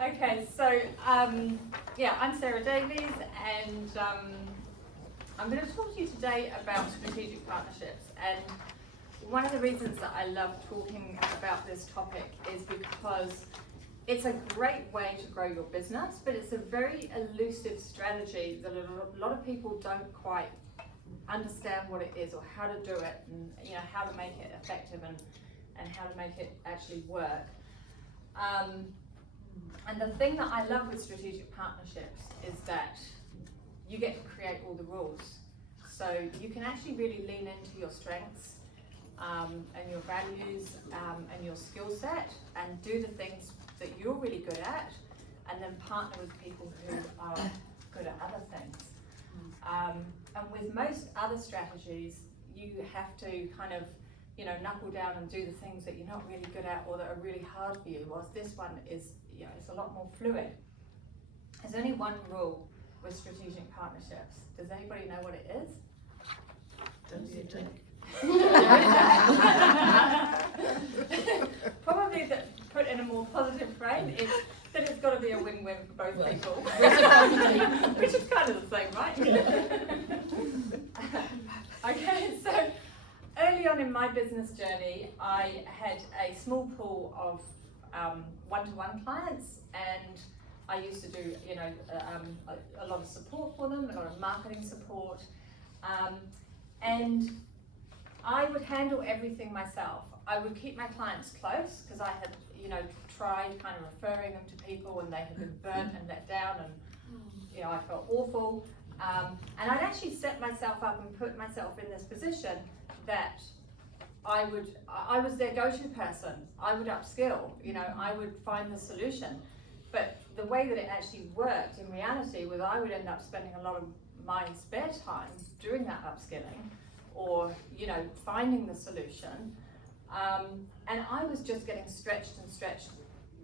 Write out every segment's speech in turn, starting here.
Okay, so yeah, I'm Sarah Davies, and I'm going to talk to you today about strategic partnerships. And one of the reasons that I love talking about this topic is because it's a great way to grow your business, but it's a very elusive strategy that a lot of people don't quite understand what it is or how to do it, and how to make it effective and how to make it actually work. And the thing that I love with strategic partnerships is that you get to create all the rules. So you can actually really lean into your strengths and your values and your skill set and do the things that you're really good at, and then partner with people who are good at other things. And with most other strategies, you have to kind of knuckle down and do the things that you're not really good at or that are really hard for you, whilst this one is, it's a lot more fluid. There's only one rule with strategic partnerships. Does anybody know what it is? Don't you think? Probably that, put in a more positive frame, it's that it's got to be a win-win for both people. Which is kind of the same, right? Okay, so early on in my business journey, I had a small pool of one-to-one clients, and I used to do a lot of support for them, a lot of marketing support, and I would handle everything myself. I would keep my clients close because I had tried kind of referring them to people and they had been burnt and let down, and I felt awful, and I'd actually set myself up and put myself in this position that I was their go-to person. I would upskill, I would find the solution. But the way that it actually worked in reality was I would end up spending a lot of my spare time doing that upskilling or, finding the solution. And I was just getting stretched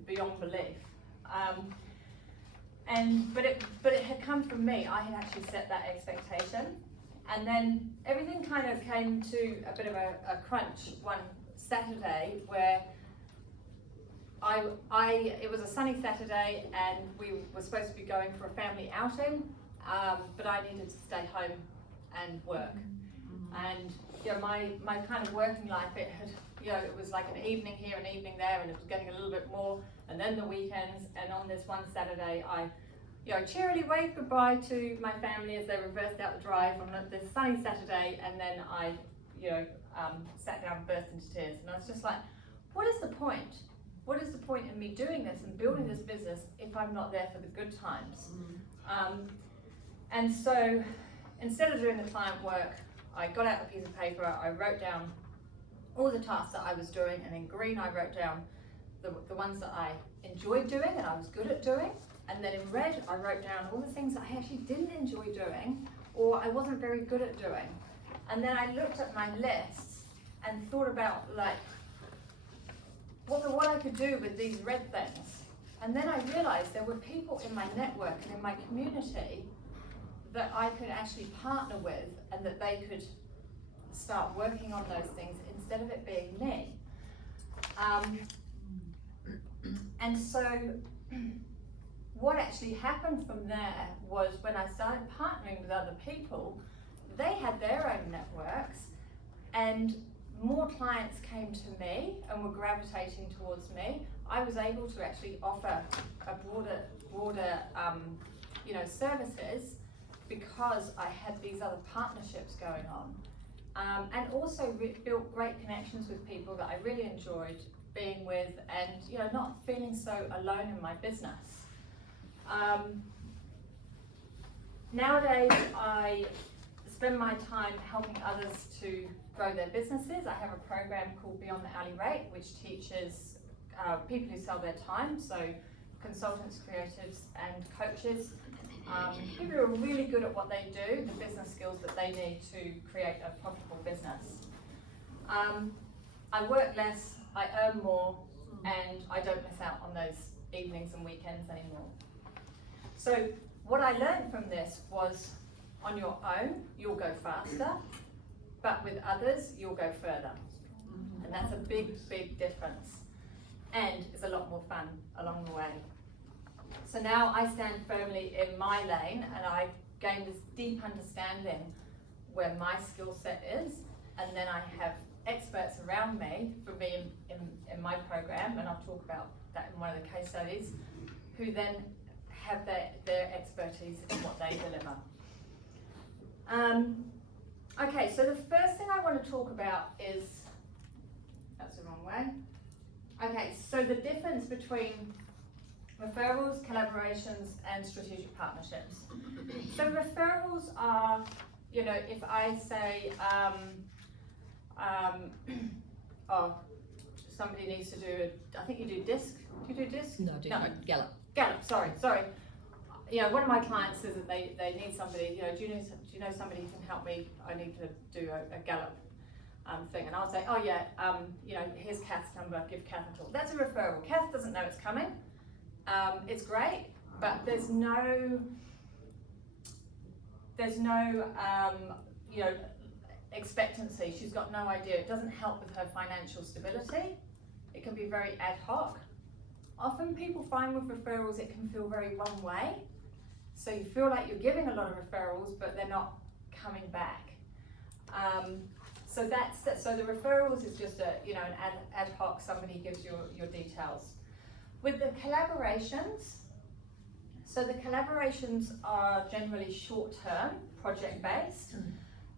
beyond belief. But it had come from me. I had actually set that expectation. And then everything kind of came to a bit of a crunch one Saturday where it was a sunny Saturday and we were supposed to be going for a family outing, but I needed to stay home and work. And my kind of working life, it had, it was like an evening here, an evening there, and it was getting a little bit more, and then the weekends. And on this one Saturday, I cheerily waved goodbye to my family as they reversed out the drive on this sunny Saturday, and then I, sat down and burst into tears. And I was just like, what is the point? What is the point in me doing this and building this business if I'm not there for the good times? And so instead of doing the client work, I got out a piece of paper, I wrote down all the tasks that I was doing, and in green I wrote down the ones that I enjoyed doing and I was good at doing. And then in red, I wrote down all the things that I actually didn't enjoy doing or I wasn't very good at doing. And then I looked at my lists and thought about what I could do with these red things. And then I realized there were people in my network and in my community that I could actually partner with and that they could start working on those things instead of it being me. And so what actually happened from there was when I started partnering with other people, they had their own networks and more clients came to me and were gravitating towards me. I was able to actually offer a broader services because I had these other partnerships going on. And also built great connections with people that I really enjoyed being with, and not feeling so alone in my business. Nowadays, I spend my time helping others to grow their businesses. I have a program called Beyond the Hourly Rate, which teaches people who sell their time, so consultants, creatives, and coaches. People who are really good at what they do, the business skills that they need to create a profitable business. I work less, I earn more, and I don't miss out on those evenings and weekends anymore. So what I learned from this was, on your own, you'll go faster, but with others, you'll go further. And that's a big, big difference. And it's a lot more fun along the way. So now I stand firmly in my lane, and I've gained this deep understanding where my skill set is, and then I have experts around me, for me in my program, and I'll talk about that in one of the case studies, who then have their expertise in what they deliver. Okay, so the first thing I want to talk about is, that's the wrong way. Okay, so the difference between referrals, collaborations, and strategic partnerships. So referrals are, you know, if I say, oh, somebody needs to do, I think you do DISC. Do you do DISC? No, Gallup. Gallup, sorry. You know, one of my clients says that they need somebody, you know, do you know somebody who can help me? I need to do a Gallup thing. And I'll say, oh yeah, you know, here's Kath's number, give Kath a call. That's a referral. Kath doesn't know it's coming. It's great, but there's no you know, expectancy. She's got no idea. It doesn't help with her financial stability. It can be very ad hoc. Often people find with referrals it can feel very one way. So you feel like you're giving a lot of referrals, but they're not coming back. So the referrals is just an ad hoc. Somebody gives your details. With the collaborations, so the collaborations are generally short-term, project-based.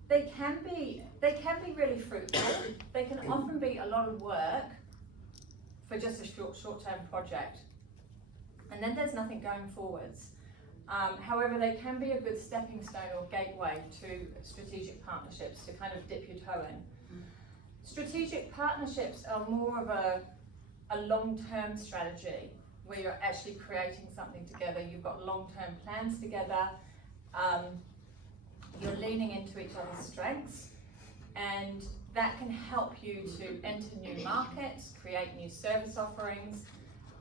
They can be really fruitful. They can often be a lot of work for just a short-term project, and then there's nothing going forwards. However, they can be a good stepping stone or gateway to strategic partnerships to kind of dip your toe in. Strategic partnerships are more of a long-term strategy where you're actually creating something together. You've got long-term plans together. You're leaning into each other's strengths, and that can help you to enter new markets, create new service offerings,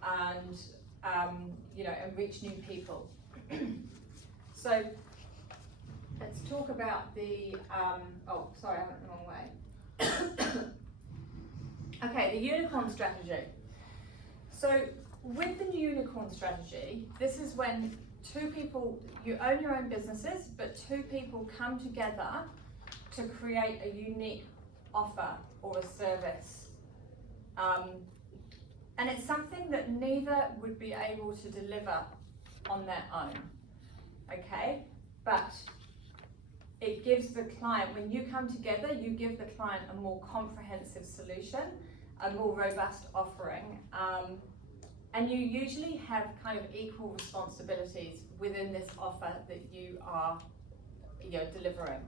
and and reach new people. So let's talk about the. Oh, sorry, I went the wrong way. Okay, the unicorn strategy. So with the unicorn strategy, this is when two people, you own your own businesses, but two people come together to create a unique offer or a service. And it's something that neither would be able to deliver on their own, okay? But it gives the client, when you come together, you give the client a more comprehensive solution, a more robust offering, and you usually have kind of equal responsibilities within this offer that you are delivering.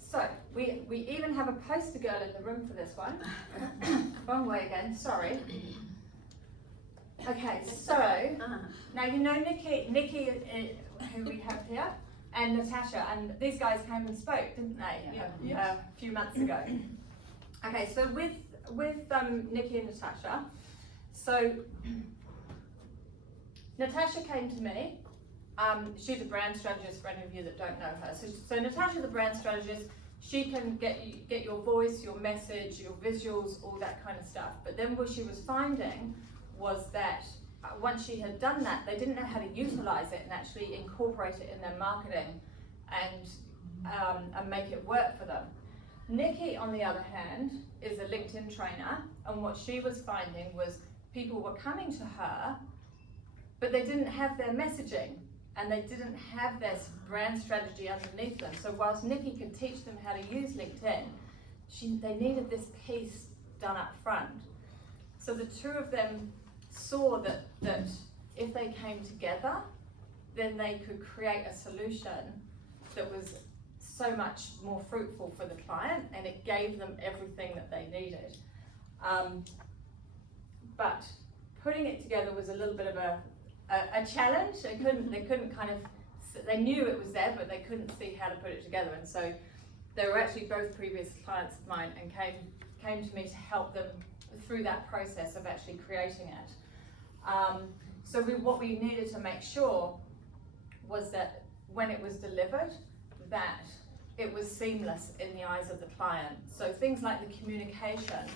So we even have a poster girl in the room for this one. Wrong way again, sorry. Okay, so now you know Nikki who we have here, and Natasha, and these guys came and spoke, didn't they? Yeah. A few months ago. Okay, so with Nikki and Natasha, so Natasha came to me. She's a brand strategist for any of you that don't know her. So Natasha's a brand strategist. She can get your voice, your message, your visuals, all that kind of stuff. But then what she was finding was that once she had done that, they didn't know how to utilize it and actually incorporate it in their marketing and make it work for them. Nikki, on the other hand, is a LinkedIn trainer, and what she was finding was people were coming to her, but they didn't have their messaging and they didn't have their brand strategy underneath them. So whilst Nikki could teach them how to use LinkedIn, they needed this piece done up front. So the two of them saw that if they came together, then they could create a solution that was so much more fruitful for the client, and it gave them everything that they needed. But putting it together was a little bit of a challenge. They couldn't kind of, they knew it was there, but they couldn't see how to put it together. And so they were actually both previous clients of mine and came to me to help them through that process of actually creating it. So what we needed to make sure was that when it was delivered, that it was seamless in the eyes of the client. So things like the communication,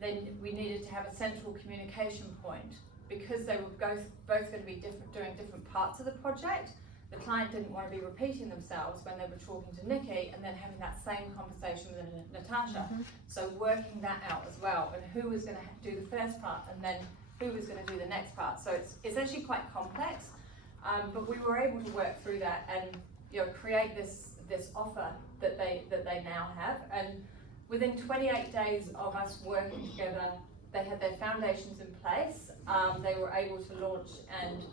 then we needed to have a central communication point because they were both going to be doing different parts of the project. The client didn't want to be repeating themselves when they were talking to Nikki and then having that same conversation with Natasha. So working that out as well, and who was going to do the first part and then who was going to do the next part. So it's actually quite complex, but we were able to work through that and create this offer that they now have. And within 28 days of us working together, they had their foundations in place. They were able to launch and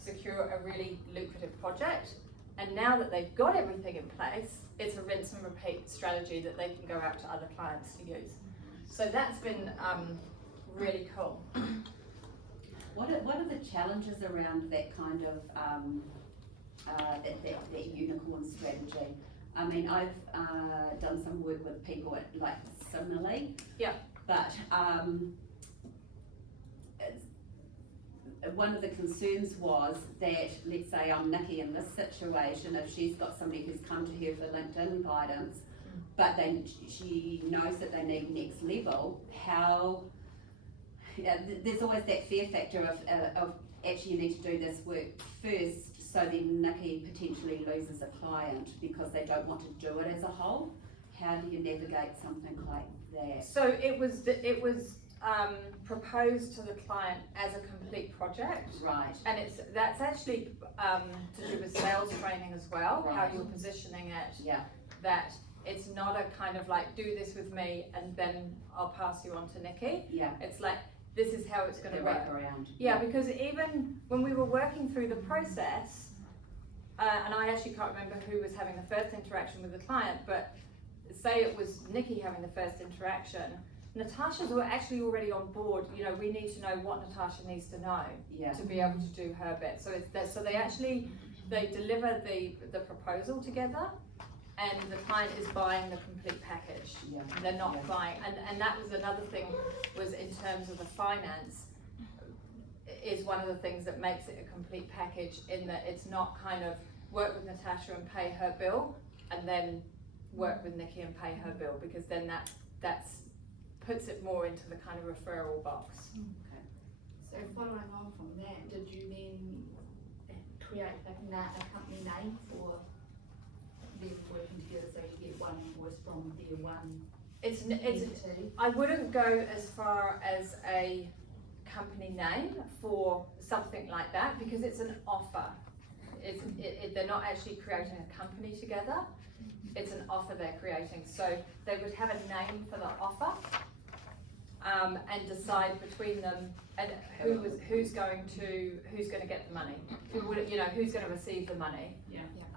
secure a really lucrative project. And now that they've got everything in place, it's a rinse and repeat strategy that they can go out to other clients to use. So that's been really cool. What are the challenges around that kind of that unicorn strategy? I mean, I've done some work with people like similarly. Yeah. But one of the concerns was that, let's say I'm Nikki in this situation, if she's got somebody who's come to her for LinkedIn guidance, but then she knows that they need next level, how, there's always that fear factor of actually you need to do this work first, so then Nikki potentially loses a client because they don't want to do it as a whole. How do you navigate something like that? So it was proposed to the client as a complete project. Right. And that's actually to do with sales training as well, Right. how you're positioning it. Yeah. That it's not a kind of like, do this with me and then I'll pass you on to Nikki. Yeah. It's like, this is how it's going to work. Around. Yeah, because even when we were working through the process, and I actually can't remember who was having the first interaction with the client, but say it was Nikki having the first interaction, Natasha's were actually already on board. We need to know what Natasha needs to know to be able to do her bit. So they deliver the proposal together, and the client is buying the complete package. Yeah. They're not buying, and that was another thing, was in terms of the finance, is one of the things that makes it a complete package, in that it's not kind of work with Natasha and pay her bill, and then work with Nikki and pay her bill, because then that's puts it more into the kind of referral box. Okay. So following on from that, did you then create a company name for them working together, so you get one invoice from their one entity? I wouldn't go as far as a company name for something like that, because it's an offer. They're not actually creating a company together. It's an offer they're creating. So they would have a name for the offer, and decide between them and who's going to get the money, who's going to receive the money,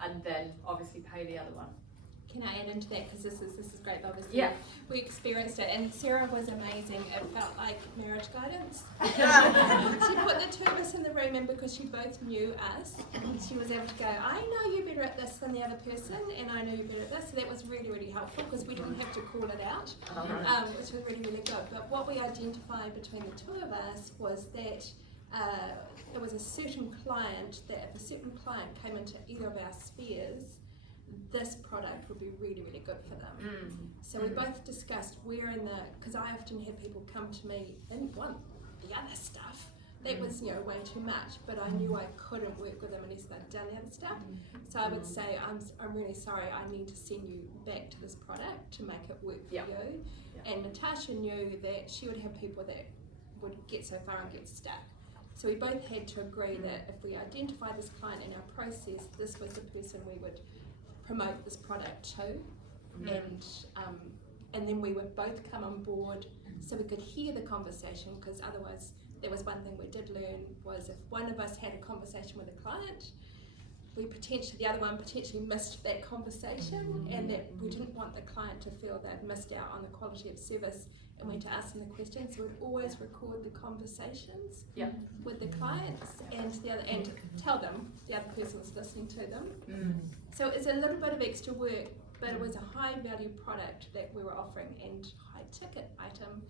and then obviously pay the other one. Can I add into that, because this is great, obviously. Yeah. We experienced it, and Sarah was amazing. It felt like marriage guidance. She put the two of us in the room, and because she both knew us, she was able to go, I know you're better at this than the other person, and I know you're better at this. So that was really, really helpful, because we didn't have to call it out, which was really, really good. But what we identified between the two of us was that there was a certain client, that if a certain client came into either of our spheres, this product would be really, really good for them. So we both discussed because I often have people come to me and want the other stuff. That was, way too much, but I knew I couldn't work with them unless they'd done the other stuff. So I would say, I'm really sorry, I need to send you back to this product to make it work for you. Yeah. And Natasha knew that she would have people that would get so far and get stuck. So we both had to agree that if we identify this client in our process, this was the person we would promote this product to, and then we would both come on board so we could hear the conversation, because otherwise, there was one thing we did learn, was if one of us had a conversation with a client, the other one potentially missed that conversation, and that we didn't want the client to feel they'd missed out on the quality of service, and we had to ask them the questions. So we'd always record the conversations with the clients, and tell them the other person was listening to them. So it's a little bit of extra work, but it was a high value product that we were offering, and high ticket item,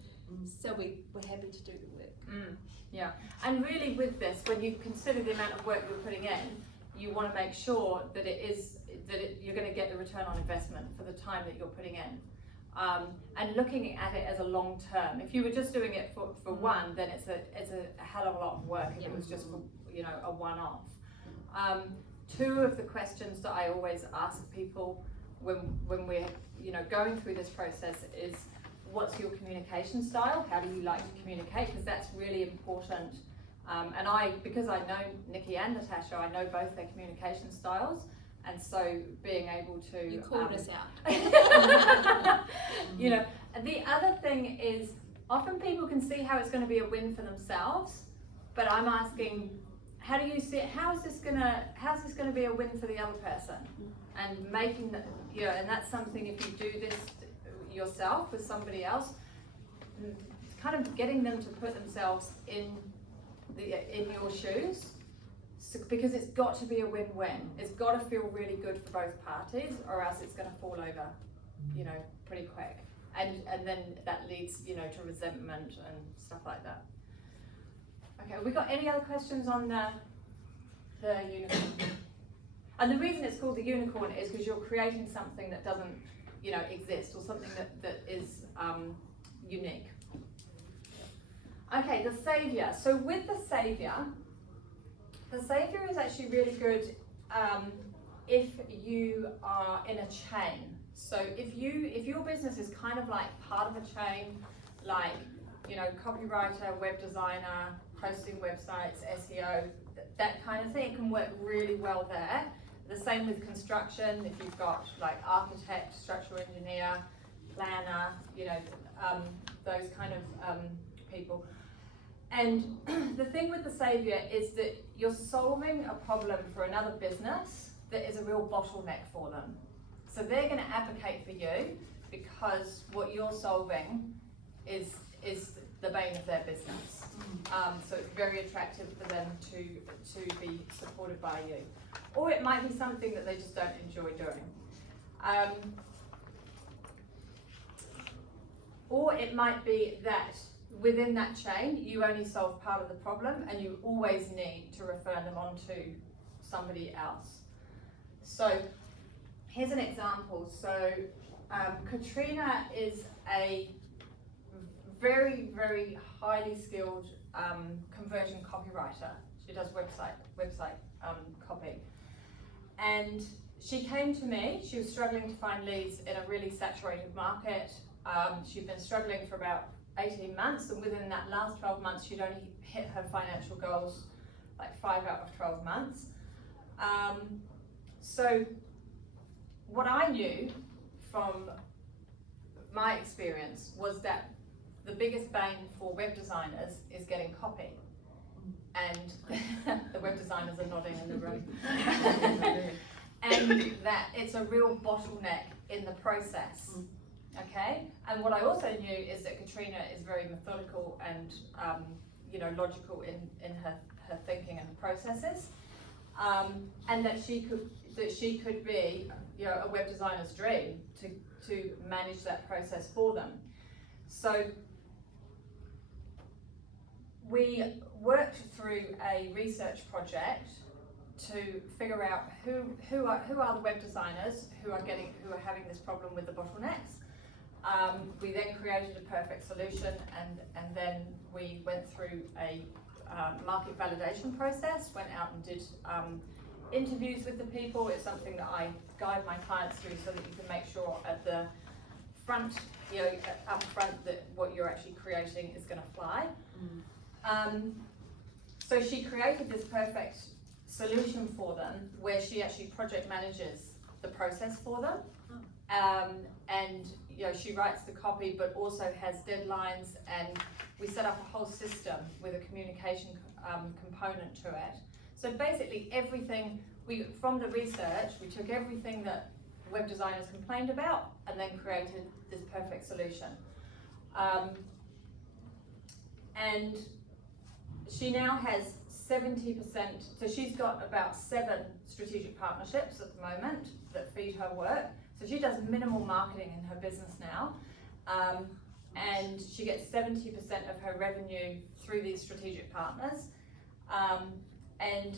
so we were happy to do the work. Yeah, and really with this, when you consider the amount of work you're putting in, you want to make sure that you're going to get the return on investment for the time that you're putting in. and looking at it as a long term. If you were just doing it for one, then it's a hell of a lot of work if it was just for, you know, a one-off. Two of the questions that I always ask people when we're, you know, going through this process is, what's your communication style? How do you like to communicate? Because that's really important. And because I know Nikki and Natasha, I know both their communication styles, and so being able to... You called us out. You know, the other thing is, often people can see how it's going to be a win for themselves, but I'm asking, how do you see it? How's this going to be a win for the other person? And making that, you know, and that's something, if you do this yourself with somebody else, kind of getting them to put themselves in your shoes, because it's got to be a win-win. It's got to feel really good for both parties, or else it's going to fall over, you know, pretty quick. And then that leads, you know, to resentment and stuff like that. Okay, have we got any other questions on the unicorn? And the reason it's called the unicorn is because you're creating something that doesn't, you know, exist, or something that is unique. Okay, the saviour. So with the saviour is actually really good if you are in a chain. So if your business is kind of like part of a chain, like, you know, copywriter, web designer, hosting websites, SEO, that kind of thing, it can work really well there. The same with construction, if you've got like architect, structural engineer, planner, you know, those kind of people. And the thing with the saviour is that you're solving a problem for another business that is a real bottleneck for them. So they're going to advocate for you because what you're solving is the bane of their business. So it's very attractive for them to be supported by you. Or it might be something that they just don't enjoy doing. Or it might be that within that chain, you only solve part of the problem and you always need to refer them on to somebody else. So here's an example. So Katrina is a very, very highly skilled conversion copywriter. She does website copy. And she came to me, she was struggling to find leads in a really saturated market. She'd been struggling for about 18 months, and within that last 12 months, she'd only hit her financial goals like 5 out of 12 months. So what I knew from my experience was that the biggest bane for web designers is getting copy. And the web designers are nodding in the room. And that it's a real bottleneck in the process. Okay, and what I also knew is that Katrina is very methodical and you know, logical in her thinking and her processes, and that she could be, you know, a web designer's dream to manage that process for them. So we worked through a research project to figure out who are the web designers who are having this problem with the bottlenecks. We then created a perfect solution, and then we went through a market validation process, went out and did interviews with the people. It's something that I guide my clients through so that you can make sure at the front, you know, up front, that what you're actually creating is going to fly. So she created this perfect solution for them where she actually project manages the process for them. And you know, she writes the copy but also has deadlines, and we set up a whole system with a communication component to it. So basically everything, from the research, we took everything that web designers complained about and then created this perfect solution. And she now has 70%, so she's got about 7 strategic partnerships at the moment that feed her work. So she does minimal marketing in her business now, and she gets 70% of her revenue through these strategic partners. And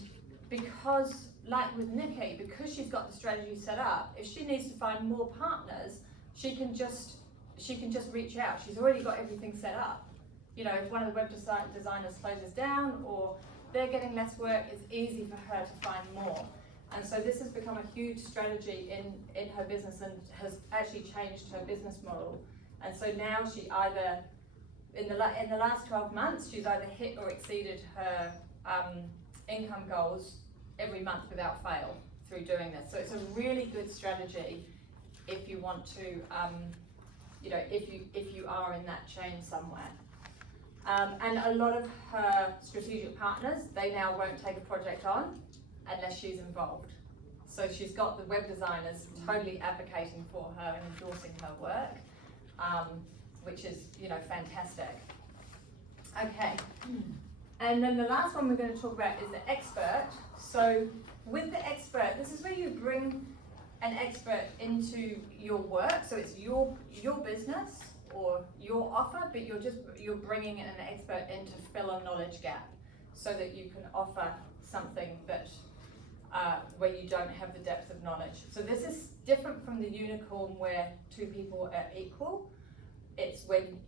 because, like with Nikki, because she's got the strategy set up, if she needs to find more partners, she can just she can just reach out. She's already got everything set up. You know, if one of the web designers closes down or they're getting less work, it's easy for her to find more. And so this has become a huge strategy in her business and has actually changed her business model. And so now she either, in the last 12 months, she's either hit or exceeded her income goals every month without fail through doing this. So it's a really good strategy if you want to, you know, if you are in that chain somewhere. And a lot of her strategic partners, they now won't take a project on unless she's involved. So she's got the web designers totally advocating for her and endorsing her work, which is, you know, fantastic. Okay, and then the last one we're going to talk about is the expert. So with the expert, this is where you bring an expert into your work. So it's your business or your offer, but you're bringing an expert in to fill a knowledge gap so that you can offer something that where you don't have the depth of knowledge. So this is different from the unicorn where two people are equal. It's when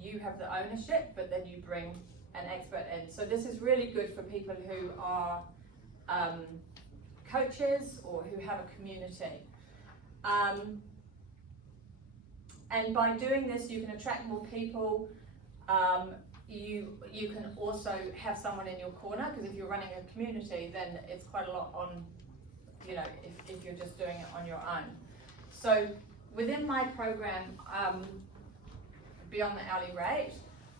you have the ownership, but then you bring an expert in. So this is really good for people who are coaches or who have a community. And by doing this, you can attract more people. You can also have someone in your corner, because if you're running a community, then it's quite a lot on, you know, if you're just doing it on your own. So within my program, Beyond the Hourly Rate,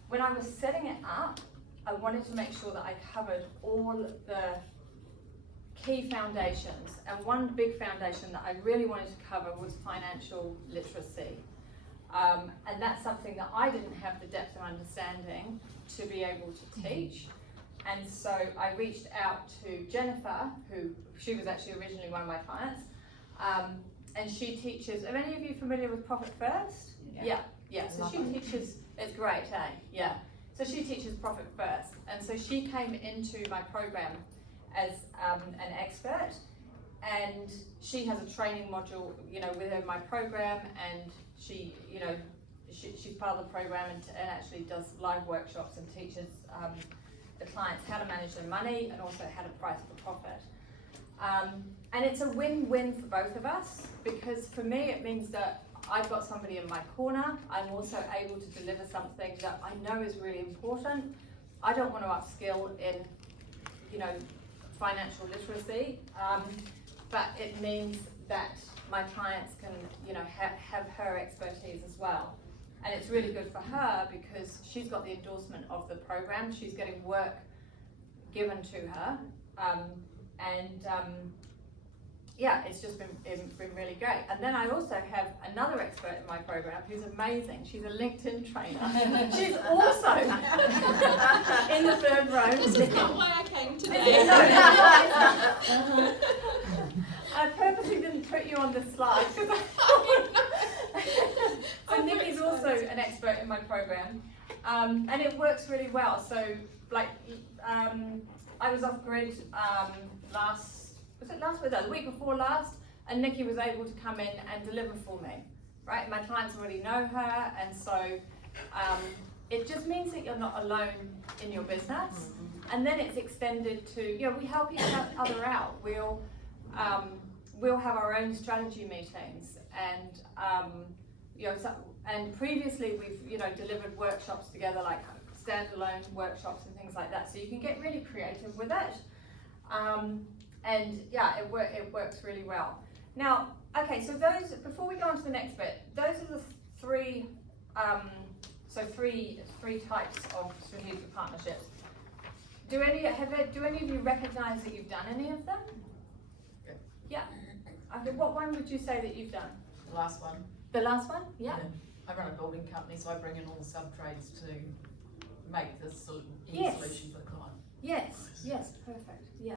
when I was setting it up, I wanted to make sure that I covered all the key foundations. And one big foundation that I really wanted to cover was financial literacy. And that's something that I didn't have the depth of understanding to be able to teach. And so I reached out to Jennifer, she was actually originally one of my clients, and she teaches, are any of you familiar with Profit First? Yeah. So she teaches, it's great, eh? Yeah. So she teaches Profit First. And so she came into my program as an expert, and she has a training module, you know, within my program, and she, you know, she's part of the program and actually does live workshops and teaches the clients how to manage their money and also how to price for profit. And it's a win-win for both of us, because for me it means that I've got somebody in my corner. I'm also able to deliver something that I know is really important. I don't want to upskill in, you know, financial literacy, but it means that my clients can, you know, have her expertise as well. And it's really good for her because she's got the endorsement of the program. She's getting work given to her, yeah, it's just been really great. And then I also have another expert in my program who's amazing. She's a LinkedIn trainer. She's also in the third row. This is not why I came today. I purposely didn't put you on the slide. So Nikki's also an expert in my program, and it works really well. So, like, I was off grid the week before last, and Nikki was able to come in and deliver for me. Right, my clients already know her, and so it just means that you're not alone in your business. And then it's extended to, you know, we help each other out. We'll have our own strategy meetings, and you know, and previously we've, you know, delivered workshops together, like standalone workshops and things like that. So you can get really creative with it, and yeah, it works really well. Now, okay, so those, before we go on to the next bit, those are the three types of strategic partnerships. Do any of you recognise that you've done any of them? Yeah. Okay, what one would you say that you've done? The last one. The last one? Yeah. I run a building company, so I bring in all the sub-trades to make this sort of Yes. solution for the client. Yes, perfect. Yeah.